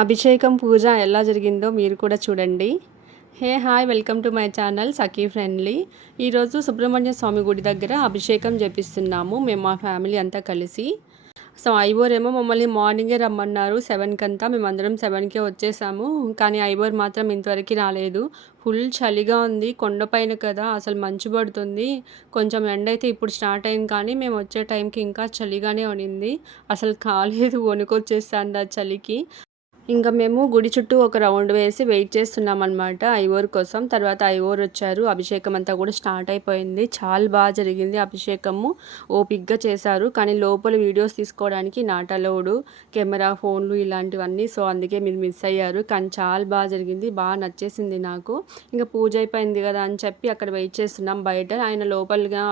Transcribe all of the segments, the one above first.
అభిషేకం పూజ ఎలా జరిగిందో మీరు కూడా చూడండి. Hi welcome to my channel Sakhi friendly. ఈరోజు సుబ్రహ్మణ్య స్వామి గుడి దగ్గర అభిషేకం చేపిస్తున్నాము మేము మా ఫ్యామిలీ అంతా కలిసి. సో ఐవోర్ ఏమో మమ్మల్ని మార్నింగే రమ్మన్నారు 7 మేమందరం 7కే వచ్చేసాము. కానీ ఐవోర్ మాత్రం ఇంతవరకు రాలేదు. ఫుల్ చలిగా ఉంది, కొండపైన కదా అసలు మంచు పడుతుంది. కొంచెం ఎండ అయితే ఇప్పుడు స్టార్ట్ అయింది కానీ మేము వచ్చే టైంకి ఇంకా చలిగానే ఉండింది. అసలు కాలేదు, వణుకొచ్చేస్తుంది ఆ చలికి. ఇంకా మేము గుడి చుట్టూ ఒక రౌండ్ వేసి వెయిట్ చేస్తున్నామన్నమాట ఐవోర్ కోసం. తర్వాత ఐవోర్ వచ్చారు, అభిషేకం అంతా కూడా స్టార్ట్ అయిపోయింది. చాలా బాగా జరిగింది అభిషేకము, ఓపిక్గా చేశారు. కానీ లోపల వీడియోస్ తీసుకోవడానికి నాట్ అలౌడ్, కెమెరా ఫోన్లు ఇలాంటివన్నీ. సో అందుకే మీరు మిస్ అయ్యారు. కానీ చాలా బాగా జరిగింది, బాగా నచ్చేసింది నాకు. ఇంకా పూజ అయిపోయింది కదా అని చెప్పి అక్కడ వెయిట్ చేస్తున్నాం బయట. ఆయన లోపలగా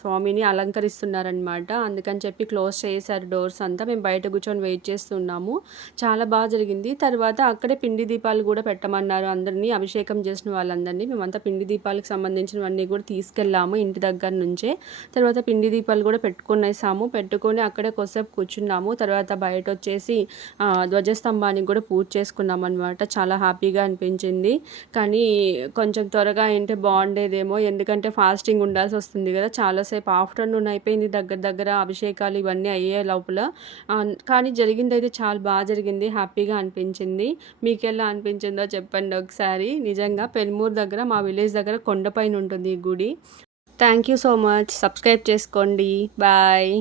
స్వామిని అలంకరిస్తున్నారనమాట. అందుకని చెప్పి క్లోజ్ చేశారు డోర్స్ అంతా. మేము బయట కూర్చొని వెయిట్ చేస్తున్నాము. చాలా బాగా జరిగింది. తర్వాత అక్కడే పిండి దీపాలు కూడా పెట్టమన్నారు అందరినీ, అభిషేకం చేసిన వాళ్ళందరినీ. మేమంతా పిండి దీపాలకు సంబంధించినవన్నీ కూడా తీసుకెళ్ళాము ఇంటి దగ్గర నుంచే. తర్వాత పిండి దీపాలు కూడా పెట్టుకొని అక్కడే కొద్దిసేపు కూర్చున్నాము. తర్వాత బయట వచ్చేసి ధ్వజస్తంభానికి కూడా పూజ చేసుకున్నాం అనమాట. చాలా హ్యాపీగా అనిపించింది. కానీ కొంచెం త్వరగా అయింటే బాగుండేదేమో, ఎందుకంటే ఫాస్టింగ్ ఉండాల్సి వస్తుంది కదా. చాలాసేపు ఆఫ్టర్నూన్ అయిపోయింది దగ్గర అభిషేకాలు ఇవన్నీ అయ్యే లోపల. కానీ జరిగిందైతే చాలా బాగా జరిగింది, హ్యాపీగా అనిపించింది. మీకెలా అనిపించిందో చెప్పండి ఒకసారి. నిజంగా పెన్మూర్ దగ్గర, మా విలేజ్ దగ్గర కొండపైన ఉంటుంది ఈ గుడి. Thank you so much. Subscribe చేసుకోండి. బాయ్.